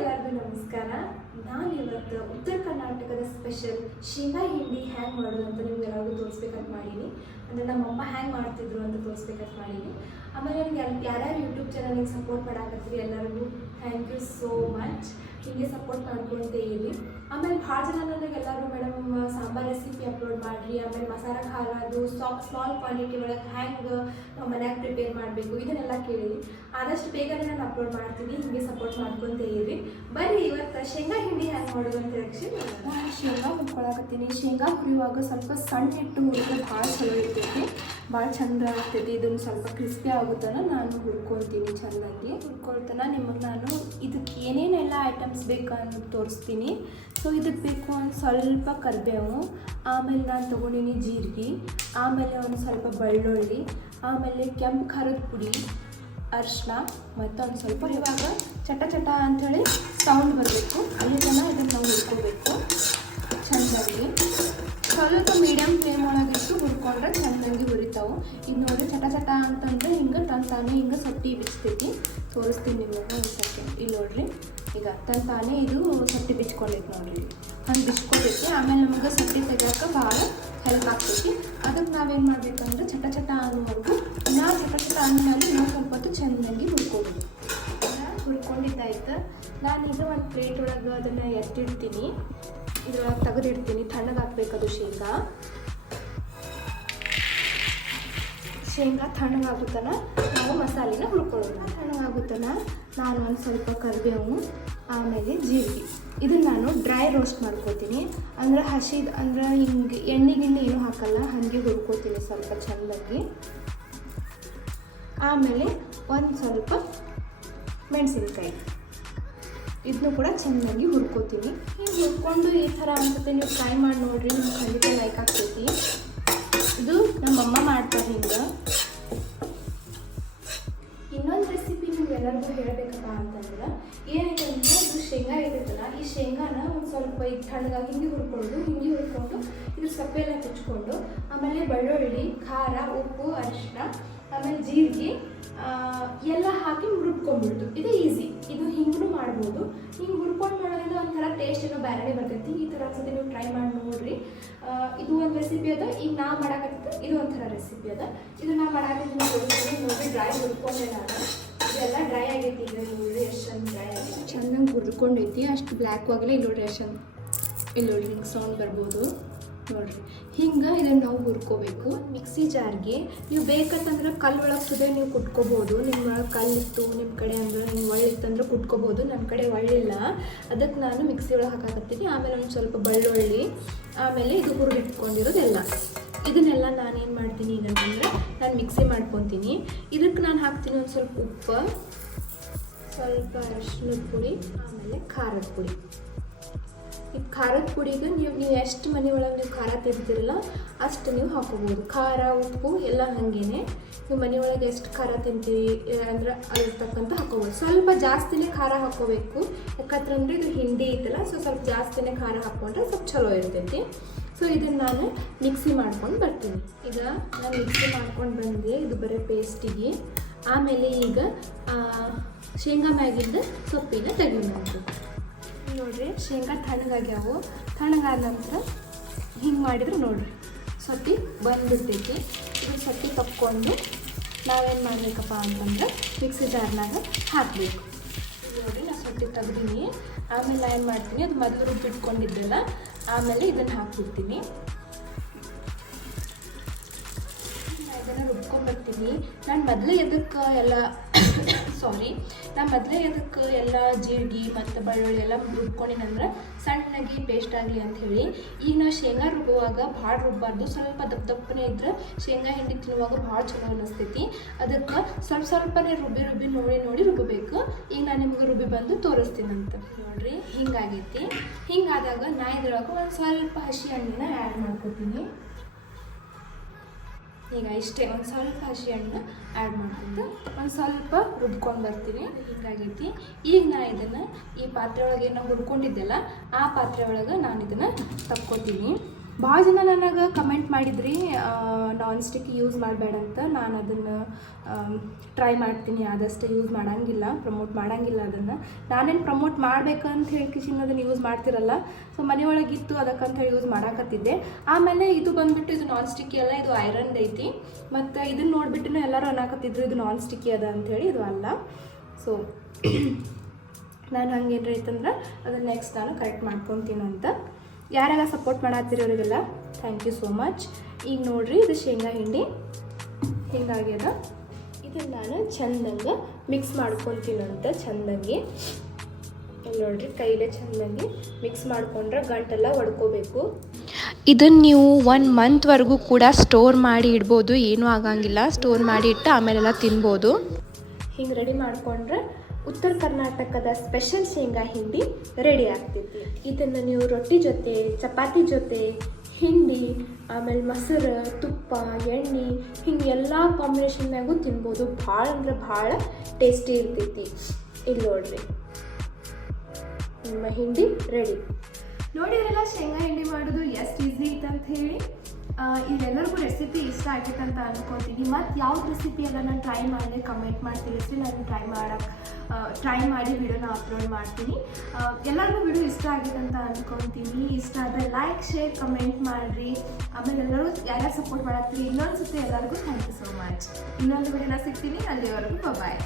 ಎಲ್ಲರಿಗೂ ನಮಸ್ಕಾರ. ನಾನು ಇವತ್ತು ಉತ್ತರ ಕರ್ನಾಟಕದ ಸ್ಪೆಷಲ್ ಶೇಂಗಾ ಹಿಂಡಿ ಹ್ಯಾಂಗ್ ಮಾಡೋದು ಅಂತ ನಿಮ್ಗೆ ಎಲ್ಲರಿಗೂ ತೋರಿಸ್ಬೇಕಂತ ಮಾಡೀನಿ ಅಂದರೆ ನಮ್ಮಮ್ಮ ಹ್ಯಾಂಗ್ ಮಾಡ್ತಿದ್ರು ಅಂತ ತೋರಿಸ್ಬೇಕಂತ ಮಾಡೀನಿ ಆಮೇಲೆ ನನಗೆ ಯಾರ್ಯಾರು ಯೂಟ್ಯೂಬ್ ಚಾನಲ್ಗೆ ಸಪೋರ್ಟ್ ಮಾಡಾಕತ್ತೀರಿ ಎಲ್ಲರಿಗೂ? ಥ್ಯಾಂಕ್ ಯು ಸೋ ಮಚ್ ಹೀಗೆ ಸಪೋರ್ಟ್ ಮಾಡ್ಕೊಳ್ತೇ ಇರಿ ಆಮೇಲೆ ಭಾಳ ಜನ ನನಗೆ ಎಲ್ಲರೂ ಮೇಡಮ್ ಸಾಂಬಾರ್ ರೆಸಿಪಿ ಅಪ್ಲೋಡ್ ಮಾಡಿರಿ, ಆಮೇಲೆ ಮಸಾಲ ಖಾರ ಅದು ಸ್ಮಾಲ್ ಕ್ವಾಂಟಿಟಿ ಒಳಗೆ ಹ್ಯಾಂಗೆ ನಾವು ಮನ್ಯಾಗ ಪ್ರಿಪೇರ್ ಮಾಡಬೇಕು. ಇದನ್ನೆಲ್ಲ ಕೇಳಿರಿ ಆದಷ್ಟು ಬೇಗನೆ ನಾನು ಅಪ್ಲೋಡ್ ಮಾಡ್ತೀನಿ, ಹಿಂಗೆ ಸಪೋರ್ಟ್ ಮಾಡ್ಕೊಂತ ಇರಿ. ಬನ್ನಿ, ಇವತ್ತು ಶೇಂಗಾ ಹಿಂಡಿ ಹ್ಯಾಂಗೆ ಮಾಡೋದು ಅಂತ ಹೇಳಿ ನಾನು ಶೇಂಗಾ ಹುರ್ಕೊಳಕತ್ತೀನಿ. ಶೇಂಗಾ ಹುರಿಯುವಾಗ ಸ್ವಲ್ಪ ಸಣ್ಣ ಇಟ್ಟು ಹುರಿದ್ರೆ ಭಾಳ ಭಾಳ ಚಂದ ಆಗ್ತೈತಿ ಇದನ್ನು ಸ್ವಲ್ಪ ಕ್ರಿಸ್ಪಿ ಆಗುತ್ತನ, ನಾನು ಹುರ್ಕೊತೀನಿ ಚೆನ್ನಾಗಿ ಹುರ್ಕೊಳ್ತಾನ, ನಿಮಗೆ ನಾನು ಇದಕ್ಕೆ ಏನೇನೆಲ್ಲ ಐಟಮ್ಸ್ ಬೇಕು ಅಂತ ತೋರಿಸ್ತೀನಿ. ಸೊ ಇದಕ್ಕೆ ಬೇಕು ಒಂದು ಸ್ವಲ್ಪ ಕರಿಬೇವು, ಆಮೇಲೆ ನಾನು ತೊಗೊಂಡಿನಿ ಜೀರಿಗೆ, ಆಮೇಲೆ ಒಂದು ಸ್ವಲ್ಪ ಬೆಳ್ಳುಳ್ಳಿ, ಆಮೇಲೆ ಕೆಂಪು ಖಾರದ ಪುಡಿ, ಅರ್ಶಿನ ಮತ್ತು ಒಂದು ಸ್ವಲ್ಪ ಇವಾಗ ಚಟ ಚಟ ಅಂಥೇಳಿ ಸೌಂಡ್ ಬರಬೇಕು. ಅಲ್ಲಿ ತನಕ ಇದನ್ನು ನಾವು ಹುರ್ಕೋಬೇಕು. ಚೆಂದಾಗಿ. ಸ್ವಲ್ಪ ಮೀಡಿಯಮ್ ಫ್ಲೇಮ್ ಹುರ್ಕೊಂಡ್ರೆ ಚಂದಂಗಿ ಹುರಿತಾವು. ಈಗ ನೋಡಿ ಚಟ ಚಟ ಅಂತಂದ್ರೆ ಹಿಂಗೆ ತನ್ನ ತಾನೇ ಹಿಂಗೆ ಸಟ್ಟಿ ಬಿಚ್ತೈತಿ. ತೋರಿಸ್ತೀನಿ ನಿಮಗೆ ಒಂದು ಸೆಕೆಂಡ್ ಇಲ್ಲಿ ನೋಡ್ರಿ, ಈಗ ತನ್ನ ತಾನೇ ಇದು ಸಟ್ಟಿ ಬಿಚ್ಕೊಂಡೈತಿ ನೋಡ್ರಿ. ಹಂಗೆ ಬಿಚ್ಕೊಂಡೈತಿ ಆಮೇಲೆ ನಮ್ಗೆ ಸಟ್ಟಿ ತೆಗಿಯೋಕೆ ಭಾಳ ಹೆಲ್ಪ್ ಆಗ್ತೈತಿ. ಅದಕ್ಕೆ ನಾವೇನು ಮಾಡ್ಬೇಕಂದ್ರೆ ಚಟ ಚಟ ಅನ್ನೋವರೆಗೂ ನಾ ಚಟ ಚಟ ಅಂದಮೇಲೆ ಇನ್ನೂ ಸ್ವಲ್ಪ ಹೊತ್ತು ಚೆನ್ನಾಗಿ ಹುರ್ಕೊಬೇಕು. ಹುರ್ಕೊಂಡಿದ್ದಾಯ್ತು. ಈಗ ಒಂದು ಪ್ಲೇಟ್ ಒಳಗೆ ಅದನ್ನು ಎತ್ತಿಡ್ತೀನಿ ಇದ್ರೊಳಗೆ ತೆಗೆದಿಡ್ತೀನಿ. ತಣ್ಣಗೆ ಅದು ಶೇಂಗಾ. ಶೇಂಗಾ ತಣ್ಣಗಾಗುತ್ತನ ನಾವು ಮಸಾಲೆನ ಹುರ್ಕೊಳ್ಳೋಣ ತಣ್ಣಗಾಗುತ್ತನ ನಾನು ಒಂದು ಸ್ವಲ್ಪ ಕರಿಬೇವು, ಆಮೇಲೆ ಜೀರಿಗೆ. ಇದನ್ನು ನಾನು ಡ್ರೈ ರೋಸ್ಟ್ ಮಾಡ್ಕೋತೀನಿ. ಅಂದ್ರೆ ಹಸಿ ಅಂದ್ರೆ ಹಿಂಗೆ ಎಣ್ಣೆ ಗಿಣ್ಣೆ ಏನು ಹಾಕಲ್ಲ, ಹಾಗೆ ಹುರ್ಕೋತೀನಿ ಸ್ವಲ್ಪ ಚೆಂದಾಗಿ. ಆಮೇಲೆ ಒಂದು ಸ್ವಲ್ಪ ಮೆಣಸಿನ್ಕಾಯಿ. ಇದನ್ನು ಕೂಡ ಚೆನ್ನಾಗಿ ಹುರ್ಕೋತೀನಿ. ಹಿಂಗೆ ಹುರ್ಕೊಂಡು ಈ ಥರ ಅನ್ಸುತ್ತೆ, ನೀವು ಟ್ರೈ ಮಾಡಿ ನೋಡ್ರಿ ನಿಮ್ಗೆ ಸ್ವಲ್ಪ ಇದು ತಣ್ಣಗಾಗಿ ಹಿಂಗೆ ಹುರ್ಕೊಂಡು ಹಿಂಗೆ ಹುರ್ಕೊಂಡು ಇದ್ರ ಸಪ್ಪೆಲ್ಲ ಕುಚ್ಕೊಂಡು, ಆಮೇಲೆ ಬೆಳ್ಳುಳ್ಳಿ, ಖಾರ, ಉಪ್ಪು ಅರಿಶಿನ ಆಮೇಲೆ ಜೀರಿಗೆ ಎಲ್ಲ ಹಾಕಿ ಹುರ್ಕೊಂಡ್ಬಿಡ್ತು ಇದು ಈಸಿ ಇದು ಹಿಂಗೂ ಮಾಡ್ಬೋದು. ಹಿಂಗೆ ಹುರ್ಕೊಂಡು ಮಾಡೋದ್ರಿಂದ ಒಂಥರ ಟೇಸ್ಟ್ ಏನೋ ಬೇರೆ ಬರ್ತೈತಿ. ಈ ಥರ ಒಂದ್ಸತಿ ನೀವು ಟ್ರೈ ಮಾಡಿ ನೋಡ್ರಿ. ಇದು ಒಂದು ರೆಸಿಪಿ ಅದ. ಈಗ ನಾ ಮಾಡಾಕತ್ತಿದ್ದು ಇದು ಒಂಥರ ರೆಸಿಪಿ ಅದ. ಇದು ನಾ ಮಾಡಾಕತ್ತಿದ್ದು ನೋಡಿ ಡ್ರೈ ಹುರ್ಕೊಂಡೆ ಇದೆಲ್ಲ ಡ್ರೈ ಆಗೈತಿ ಈಗ ನೋಡ್ರಿ ಎಷ್ಟು ಹುರ್ಕೊಂಡೈತಿ ಅಷ್ಟು ಬ್ಲ್ಯಾಕ್ ಆಗಲಿ ಇಲ್ಲಿ ನೋಡ್ರಿ ಇಲ್ಲಿ ಹಿಂಗೆ ಸೌಂಡ್ ಬರ್ಬೋದು. ನೋಡ್ರಿ. ಹಿಂಗೆ ಇದನ್ನು ನಾವು ಹುರ್ಕೋಬೇಕು. ಮಿಕ್ಸಿ ಜಾರ್ಗೆ ನೀವು ಬೇಕಂತಂದ್ರೆ ಕಲ್ಲು ಒಳಗೆ ಸುದೇ ನೀವು ಕುಟ್ಕೋಬೋದು. ನಿಮ್ಮ ಕಲ್ಲಿತ್ತು, ನಿಮ್ಮ ಕಡೆ ಅಂದ್ರೆ ಹಿಂಗೆ ಒಳ್ಳಿತ್ತಂದ್ರೆ ಕುಟ್ಕೋಬೋದು. ನನ್ನ ಕಡೆ ಒಳ್ಳಿಲ್ಲ. ಅದಕ್ಕೆ ನಾನು ಮಿಕ್ಸಿ ಒಳಗೆ ಹಾಕಾಕತ್ತೀನಿ. ಆಮೇಲೆ ಒಂದು ಸ್ವಲ್ಪ ಬೆಳ್ಳುಳ್ಳಿ, ಆಮೇಲೆ ಇದು ಹುರಿದಿಟ್ಕೊಂಡಿರೋದೆಲ್ಲ ಇದನ್ನೆಲ್ಲ ನಾನೇನು ಮಾಡ್ತೀನಿ ಏನಂತಂದರೆ ನಾನು ಮಿಕ್ಸಿ ಮಾಡ್ಕೊತೀನಿ. ಇದಕ್ಕೆ ನಾನು ಹಾಕ್ತೀನಿ ಒಂದು ಸ್ವಲ್ಪ ಉಪ್ಪು, ಸ್ವಲ್ಪ ಅರಿಶಿನದ ಪುಡಿ, ಆಮೇಲೆ ಖಾರದ ಪುಡಿ. ಈ ಖಾರದ ಪುಡಿಗೆ ನೀವು ನೀವು ಎಷ್ಟು ಮನೆ ಒಳಗೆ ನೀವು ಖಾರ ತಿಂತಿರಲ್ಲ ಅಷ್ಟು ನೀವು ಹಾಕೋಬೋದು. ಖಾರ, ಉಪ್ಪು ಎಲ್ಲ ಹಾಗೇನೆ. ನೀವು ಮನೆ ಒಳಗೆ ಎಷ್ಟು ಖಾರ ತಿಂತೀರಿ ಅಂದ್ರೆ ಅದ್ರ ತಕ್ಕಂತ ಹಾಕೋಬೋದು. ಸ್ವಲ್ಪ ಜಾಸ್ತಿನೇ ಖಾರ ಹಾಕೋಬೇಕು. ಯಾಕಂದ್ರೆ ಇದು ಹಿಂಡಿ ಐತಲ್ಲ, ಸೊ ಸ್ವಲ್ಪ ಜಾಸ್ತಿನೇ ಖಾರ ಹಾಕ್ಕೊಂಡ್ರೆ ಸ್ವಲ್ಪ ಚಲೋ ಇರ್ತೈತಿ. ಸೊ ಇದನ್ನು ನಾನು ಮಿಕ್ಸಿ ಮಾಡ್ಕೊಂಡು ಬರ್ತೀನಿ. ಈಗ ನಾನು ಮಿಕ್ಸಿ ಮಾಡ್ಕೊಂಡು ಬಂದೆ ಇದು ಬರೀ ಪೇಸ್ಟಿಗೆ ಆಮೇಲೆ ಈಗ ಶೇಂಗಾ ಮ್ಯಾಗಿಂದ ಸೊಪ್ಪಿನ ತೆಗಿಬೇಕು ನೋಡ್ರಿ, ಶೇಂಗಾ ತಣ್ಣಗಾಗ್ಯಾವು. ತಣ್ಣಗಾದ ನಂತರ ಹಿಂಗೆ ಮಾಡಿದ್ರೆ ನೋಡ್ರಿ, ಸೊಪ್ಪಿ ಬಂದ್ಬಿಡ್ತೈತಿ. ಇದು ಸೊಪ್ಪಿ ತಕ್ಕೊಂಡು ನಾವೇನು ಮಾಡಬೇಕಪ್ಪ ಅಂತಂದ್ರೆ ಮಿಕ್ಸಿ ಜಾರ್ನಾಗ ಹಾಕಬೇಕು. ನೋಡಿ ನಾನು ಸೊಪ್ಪಿ ತೆಗ್ದೀನಿ ಆಮೇಲೆ ಏನು ಮಾಡ್ತೀನಿ ಅದು ಮೊದಲು ರುಬ್ಬಿಟ್ಕೊಂಡಿದ್ದೆಲ್ಲ ಆಮೇಲೆ ಇದನ್ನು ಹಾಕ್ಬಿಡ್ತೀನಿ. ಇದನ್ನು ರುಬ್ಕೊಂಡ್ಬರ್ತೀನಿ ನಾನು ಮೊದಲೇ ಎದಕ್ಕೆ ಎಲ್ಲ ಸಾರಿ ನಾನು ಮೊದಲೇ ಎದಕ್ಕೆ ಎಲ್ಲ ಜೀರಿಗೆ ಮತ್ತು ಬೆಳ್ಳುಳ್ಳಿ ಎಲ್ಲ ರುಬ್ಕೊಂಡಿನಂದ್ರೆ ಸಣ್ಣಗೆ ಪೇಸ್ಟ್ ಆಗಲಿ ಅಂತ ಹೇಳಿ. ಈಗ ನಾವು ಶೇಂಗಾ ರುಬ್ಬುವಾಗ ಭಾಳ ರುಬ್ಬಾರ್ದು. ಸ್ವಲ್ಪ ದಪ್ಪ ದಪ್ಪನೇ ಇದ್ರೆ ಶೇಂಗಾ ಹಿಂಡಿ ತಿನ್ನುವಾಗ ಭಾಳ ಚಲೋ ಅನ್ನಿಸ್ತೈತಿ. ಅದಕ್ಕೆ ಸ್ವಲ್ಪ ಸ್ವಲ್ಪನೇ ರುಬ್ಬಿ ರುಬ್ಬಿ ನೋಡಿ ನೋಡಿ ರುಬ್ಬಬೇಕು ಈಗ ನಾನು ನಿಮ್ಗೆ ರುಬ್ಬಿ ಬಂದು ತೋರಿಸ್ತೀನಂತ ನೋಡ್ರಿ, ಹಿಂಗಾಗೈತಿ. ಹಿಂಗಾದಾಗ ನಾ ಇದ್ರೊಳಗೆ ಒಂದು ಸ್ವಲ್ಪ ಹಸಿ ಹಣ್ಣಿನ ಆ್ಯಡ್ ಮಾಡ್ಕೊತೀನಿ. ಈಗ ಇಷ್ಟೇ ಒಂದು ಸ್ವಲ್ಪ ಹಸಿ ಹಣ್ಣು ಆ್ಯಡ್ ಮಾಡ್ಬಿಟ್ಟು ಒಂದು ಸ್ವಲ್ಪ ರುಬ್ಕೊಂಡು ಬರ್ತೀನಿ. ಹೀಗಾಗೈತಿ. ಈಗ ನಾ ಇದನ್ನು ಈ ಪಾತ್ರೆ ಒಳಗೆ ನಾವು ಹುರ್ಕೊಂಡಿದ್ದೆಲ್ಲ, ಆ ಪಾತ್ರೆ ಒಳಗೆ ನಾನು ಇದನ್ನು ತಕ್ಕೊತೀನಿ. ಭಾಳ ಜನ ನನಗೆ ಕಮೆಂಟ್ ಮಾಡಿದ್ರಿ ನಾನ್ ಸ್ಟಿಕ್ ಯೂಸ್ ಮಾಡಬೇಡ ಅಂತ. ನಾನು ಅದನ್ನು ಟ್ರೈ ಮಾಡ್ತೀನಿ, ಆದಷ್ಟು ಯೂಸ್ ಮಾಡೋಂಗಿಲ್ಲ ಪ್ರಮೋಟ್ ಮಾಡೋಂಗಿಲ್ಲ ಅದನ್ನು. ನಾನೇನು ಪ್ರಮೋಟ್ ಮಾಡ್ಬೇಕಂತ ಕಿಶಿನ್ ಅದನ್ನು ಯೂಸ್ ಮಾಡ್ತಿರಲ್ಲ ಸೊ ಮನೆಯೊಳಗಿತ್ತು ಅದಕ್ಕಂತ ಹೇಳಿ ಯೂಸ್ ಮಾಡಾಕತ್ತಿದ್ದೆ. ಆಮೇಲೆ ಇದು ಬಂದ್ಬಿಟ್ಟು ಇದು ನಾನ್ ಸ್ಟಿಕ್ಕಿ ಅಲ್ಲ, ಇದು ಐರನ್ ಐತಿ. ಮತ್ತು ಇದನ್ನು ನೋಡಿಬಿಟ್ಟು ಎಲ್ಲರೂ ಅನ್ನಕತ್ತಿದ್ರು, ಇದು ನಾನ್ ಸ್ಟಿಕ್ಕಿ ಅದ ಅಂಥೇಳಿ ಇದು ಅಲ್ಲ. ಸೊ ನಾನು ಹಂಗೇನು ಐತಂದ್ರೆ ಅದನ್ನು ನೆಕ್ಸ್ಟ್ ನಾನು ಕರೆಕ್ಟ್ ಮಾಡ್ಕೊತೀನಂತ ಯಾರೆಲ್ಲ ಸಪೋರ್ಟ್ ಮಾಡತ್ತಿರೋರಿಗೆಲ್ಲ ಥ್ಯಾಂಕ್ ಯು ಸೋ ಮಚ್ ಈಗ ನೋಡ್ರಿ ಇದು ಶೇಂಗಾ ಹಿಂಡಿ. ಹಿಂಗಾಗ್ಯದ. ಇದನ್ನು ನಾನು ಚಂದಂಗೆ ಮಿಕ್ಸ್ ಮಾಡ್ಕೊತೀನಂತ ಚಂದಾಗಿ. ನೋಡಿರಿ ನೋಡ್ರಿ ಕೈಲೇ ಚಂದಾಗಿ ಮಿಕ್ಸ್ ಮಾಡ್ಕೊಂಡ್ರೆ ಗಂಟೆಲ್ಲ ಒಡ್ಕೋಬೇಕು. ಇದನ್ನು ನೀವು ಒನ್ ಮಂತ್ವರೆಗೂ ಕೂಡ ಸ್ಟೋರ್ ಮಾಡಿ ಇಡ್ಬೋದು ಏನೂ ಆಗಂಗಿಲ್ಲ. ಸ್ಟೋರ್ ಮಾಡಿ ಇಟ್ಟು ಆಮೇಲೆಲ್ಲ ತಿನ್ಬೋದು. ಹಿಂಗೆ ರೆಡಿ ಮಾಡಿಕೊಂಡ್ರೆ ಉತ್ತರ ಕರ್ನಾಟಕದ ಸ್ಪೆಷಲ್ ಶೇಂಗಾ ಹಿಂಡಿ ರೆಡಿ ಆಗ್ತೈತಿ ಇದನ್ನು ನೀವು ರೊಟ್ಟಿ ಜೊತೆ, ಚಪಾತಿ ಜೊತೆ, ಹಿಂಡಿ, ಆಮೇಲೆ ಮೊಸರು, ತುಪ್ಪ, ಎಣ್ಣೆ, ಹಿಂಗೆ ಎಲ್ಲ ಕಾಂಬಿನೇಷನ್ನಾಗೂ ತಿನ್ಬೋದು. ಭಾಳ ಅಂದ್ರೆ ಭಾಳ ಟೇಸ್ಟಿ ಇರ್ತೈತಿ. ಇಲ್ಲಿ ನೋಡ್ರಿ. ನಿಮ್ಮ ಹಿಂಡಿ ರೆಡಿ ನೋಡಿದ್ರಲ್ಲ ಶೇಂಗಾ ಹಿಂಡಿ ಮಾಡೋದು ಎಷ್ಟು ಈಸಿ ಐತೆ ಅಂತ ಹೇಳಿ. ಇಲ್ಲೆಲ್ಲರಿಗೂ ರೆಸಿಪಿ ಇಷ್ಟ ಆಗೈತೆ ಅಂತ ಅನ್ಕೊತೀನಿ. ಮತ್ತು ಯಾವ್ದು ರೆಸಿಪಿ ಎಲ್ಲ ನಾನು ಟ್ರೈ ಮಾಡಿದೆ ಕಮೆಂಟ್ ಮಾಡಿ ತಿಳಿಸಿ ನಾನು ಟ್ರೈ ಮಾಡಕ್ಕೆ ಟ್ರೈ ಮಾಡಿ ವಿಡಿಯೋನ ಅಪ್ಲೋಡ್ ಮಾಡ್ತೀನಿ. ಎಲ್ಲರಿಗೂ ವಿಡಿಯೋ ಇಷ್ಟ ಆಗಿದೆ ಅಂತ ಅಂದ್ಕೊತೀನಿ ಇಷ್ಟ ಆದರೆ ಲೈಕ್ ಶೇರ್ ಕಮೆಂಟ್ ಮಾಡಿರಿ. ಆಮೇಲೆ ಎಲ್ಲರೂ ಯಾರ್ಯಾರು ಸಪೋರ್ಟ್ ಮಾಡತ್ತೀರಿ? ಇನ್ನೊಂದು ಸತಿ ಎಲ್ಲರಿಗೂ ಥ್ಯಾಂಕ್ ಯು ಸೋ ಮಚ್ ಇನ್ನೊಂದು ವಿಡಿಯೋನ ಸಿಗ್ತೀನಿ. ಅಲ್ಲಿವರೆಗೂ ಬಾಯ್